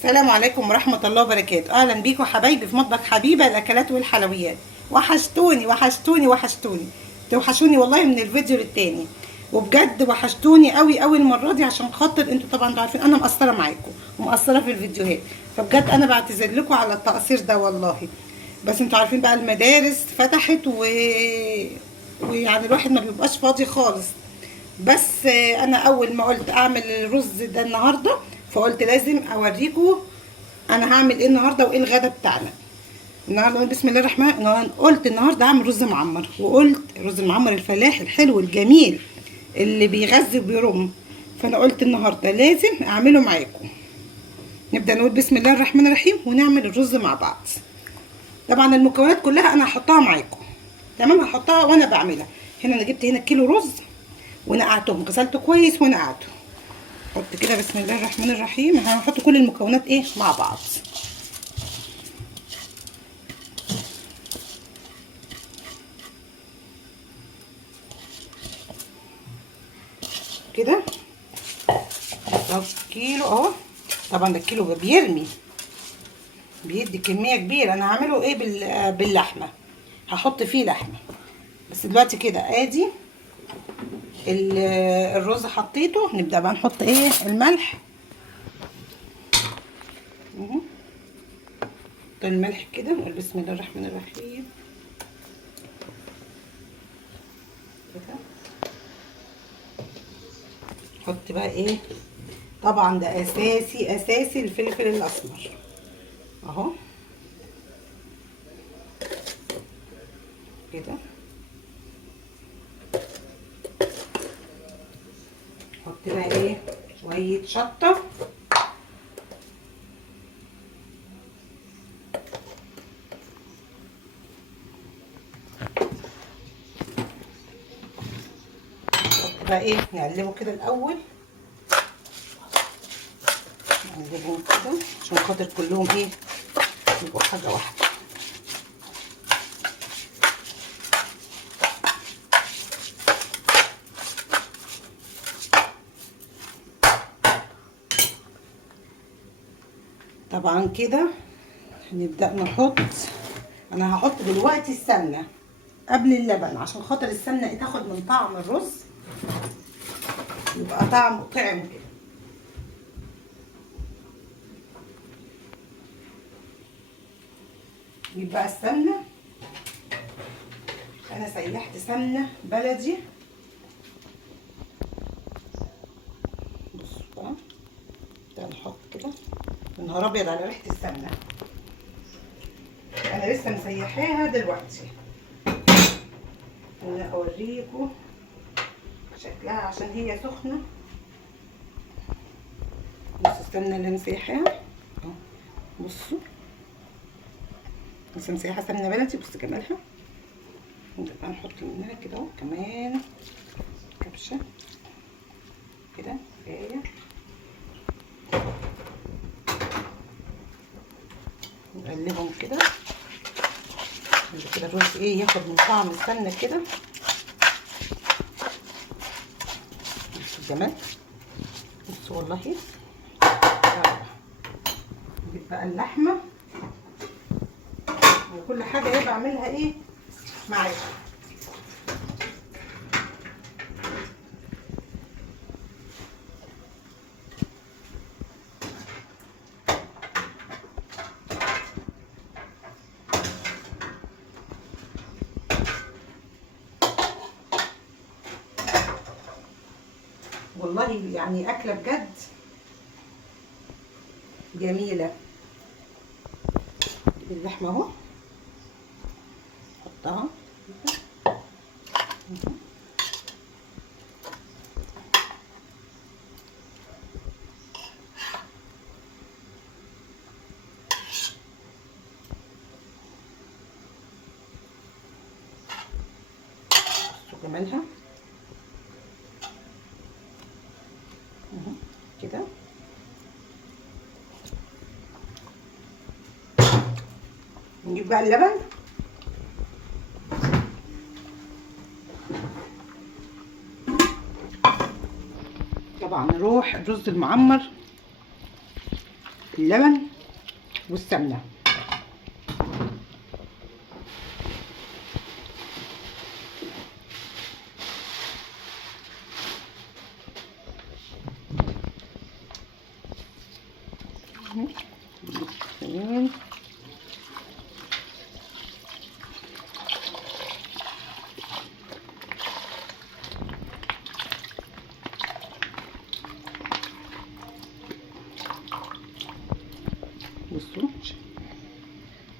السلام عليكم ورحمة الله وبركاته. أهلا بيكم حبايبي في مطبخ حبيبة الأكلات والحلويات. وحشتوني وحشتوني وحشتوني، توحشوني والله من الفيديو للتاني، وبجد وحشتوني قوي قوي المرة دي، عشان خاطر انتوا طبعا عارفين أنا مقصرة معاكم ومقصرة في الفيديوهات، فبجد أنا بعتذر لكم على التقصير ده والله. بس انتوا عارفين بقى المدارس فتحت ويعني الواحد ما بيبقاش فاضي خالص. بس انا اول ما قلت اعمل الرز ده النهارده، فقلت لازم اوريكم انا هعمل ايه النهارده وايه الغدا بتاعنا النهارده. بسم الله الرحمن الرحيم. قلت النهارده هعمل رز معمر، وقلت الرز المعمر الفلاحي الحلو الجميل اللي بيغذي وبيرم، فانا قلت النهارده لازم اعمله معاكم. نبدا نقول بسم الله الرحمن الرحيم ونعمل الرز مع بعض. طبعا المكونات كلها انا هحطها معاكم، تمام؟ هحطها وانا بعملها. هنا انا جبت هنا كيلو رز ونقعتهم، غسلته كويس ونقعته. احط كده بسم الله الرحمن الرحيم. هنحط كل المكونات ايه مع بعض كده. كيلو اهو، طبعا ده الكيلو بيرمي، بيدي كميه كبيره. انا هعمله ايه باللحمه، هحط فيه لحمه. بس دلوقتي كده ادي الرز حطيته. نبدا بقى نحط ايه الملح. الملح كده، نقول بسم الله الرحمن الرحيم كده. نحط بقى ايه، طبعا ده اساسي اساسي الفلفل الاسمر اهو كده. نحط بقى ايه شويه شطه، بقى ايه نقلبه كده الاول، نقلبهم كده عشان خاطر كلهم ايه يبقوا حاجه واحده. طبعا كده هنبدا نحط. انا هحط دلوقتي السمنه قبل اللبن، عشان خاطر السمنه تاخد من طعم الرز، يبقى طعمه طعم كده. نجيب بقى السمنه. انا سيحت سمنه بلدي، بصوا بقى ده نحط كده. يا نهار ابيض على ريحه السمنه، انا لسه مسيحاها دلوقتي. انا اوريكم شكلها عشان هي سخنه. بصوا السمنه اللي مسيحاها اهو، بصوا لسه مسيحه سمنه بلدي. بص جمالها. نبدا بقى نحط منها كده اهو كمان كبشه كده كفايه. نقلبهم كده كده الرز ايه ياخد من طعم السمنه كده. بصوا الجمال، بصوا والله. نجيب بقى اللحمه وكل حاجه ايه بعملها ايه معاكم. والله يعني اكله بجد جميله. اللحمه اهو حطها جمالها كده. نجيب بقى اللبن. طبعا نروح الرز المعمر اللبن والسمنه. تمام.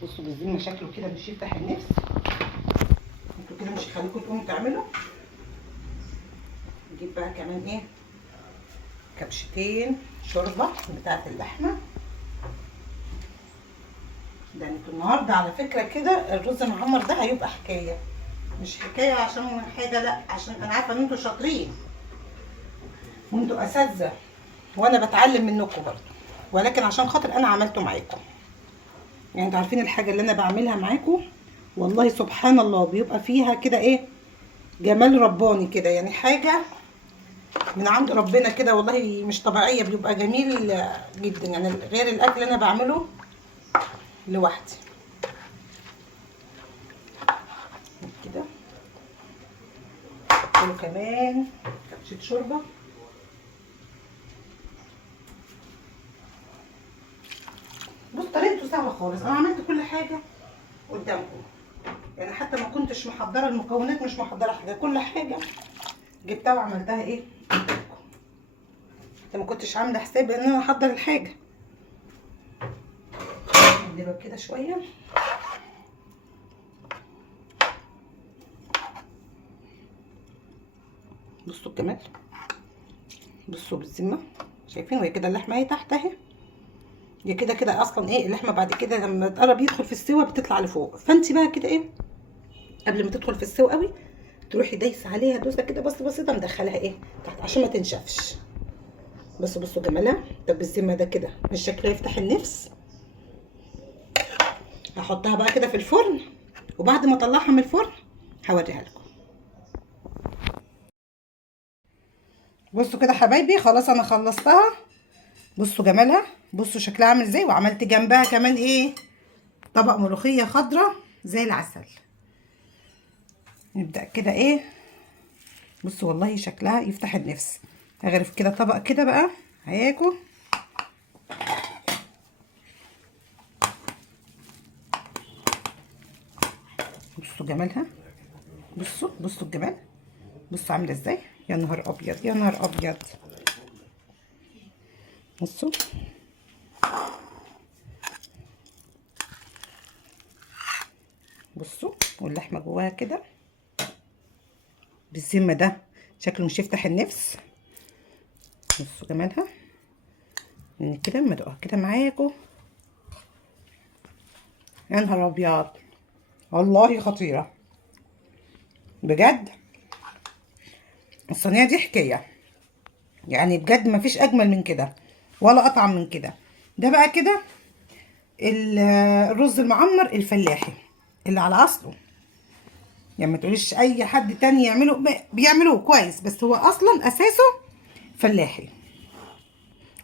بصوا بالزينه شكله كده مش يفتح النفس، انتوا كده مش هيخليكم تقوموا تعملوا. نجيب بقى كمان ايه، كبشتين شوربه بتاعه اللحمه. ده انتوا النهارده على فكره كده الرز المعمر ده هيبقى حكايه، مش حكايه عشان حاجه، لا عشان انا عارفه ان انتوا شاطرين وانتوا اساتذه وانا بتعلم منكم برضه، ولكن عشان خاطر انا عملته معاكم. يعني انتوا عارفين الحاجه اللي انا بعملها معاكم والله سبحان الله بيبقى فيها كده ايه، جمال رباني كده، يعني حاجه من عند ربنا كده والله مش طبيعيه، بيبقى جميل جدا يعني غير الاكل اللي انا بعمله لوحدي كده. وكمان كبشه شوربه. بص طريقته سهله خالص، انا عملت كل حاجه قدامكم، يعني حتى ما كنتش محضره المكونات، مش محضره حاجه، كل حاجه جبتها وعملتها ايه قدامكم، حتى ما كنتش عامله حساب ان انا احضر الحاجه. نقلبها كده شويه. بصوا الجمال، بصوا بالذمه شايفين وهي كده اللحمه اهي تحت اهي، هي كده كده اصلا ايه اللحمه بعد كده لما تقرب يدخل في السوا بتطلع لفوق، فانت بقى كده ايه قبل ما تدخل في السوا قوي تروحي دايسه عليها دوسه كده بس بسيطه مدخلها ايه تحت عشان ما تنشفش. بصوا جمالها. طب بالذمه ده كده مش شكلها يفتح النفس. هحطها بقى كده في الفرن، وبعد ما اطلعها من الفرن هوريها لكم. بصوا كده حبايبي خلاص انا خلصتها. بصوا جمالها، بصوا شكلها عامل ازاي، وعملت جنبها كمان ايه طبق ملوخيه خضراء زي العسل. نبدا كده ايه، بصوا والله شكلها يفتح النفس. هغرف كده طبق كده بقى هياكل. بصوا جمالها، بصوا الجمال، بصوا عامله ازاي، يا نهار ابيض يا نهار ابيض. بصوا بصوا واللحمه جواها كده بالذمه ده شكله مش يفتح النفس. بصوا جمالها من كده اما ادوقها كده معاكم، يا نهار ابيض والله خطيره بجد. الصينيه دي حكايه يعني بجد، مفيش اجمل من كده ولا اطعم من كده. ده بقى كده الرز المعمر الفلاحي اللي على اصله، يعني ما تقوليش اي حد تاني يعمله، بيعملوه كويس بس هو اصلا اساسه فلاحي.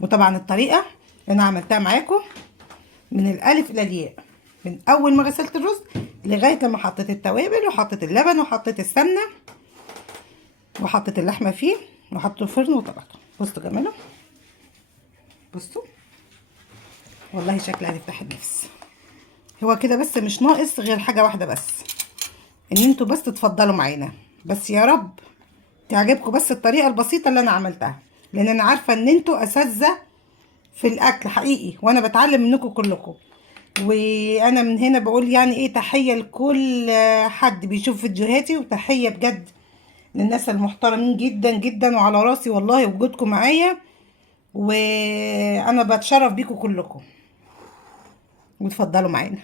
وطبعا الطريقه اللي انا عملتها معاكم من الالف الى الياء، من اول ما غسلت الرز لغايه لما حطيت التوابل وحطيت اللبن وحطيت السمنه وحطيت اللحمه فيه وحطيته الفرن وطلعته. بصوا جماله، بصوا والله شكلها هتفتح النفس. هو كده بس مش ناقص غير حاجه واحده بس، ان انتوا بس تتفضلوا معانا بس، يا رب تعجبكم بس الطريقه البسيطه اللي انا عملتها، لان انا عارفه ان انتوا اساتذه في الاكل حقيقي وانا بتعلم منكم كلكم. وانا من هنا بقول يعني ايه تحيه لكل حد بيشوف فيديوهاتي، وتحيه بجد للناس المحترمين جدا جدا، وعلى راسي والله وجودكم معايا، وانا بتشرف بيكم كلكم وتفضلوا معانا.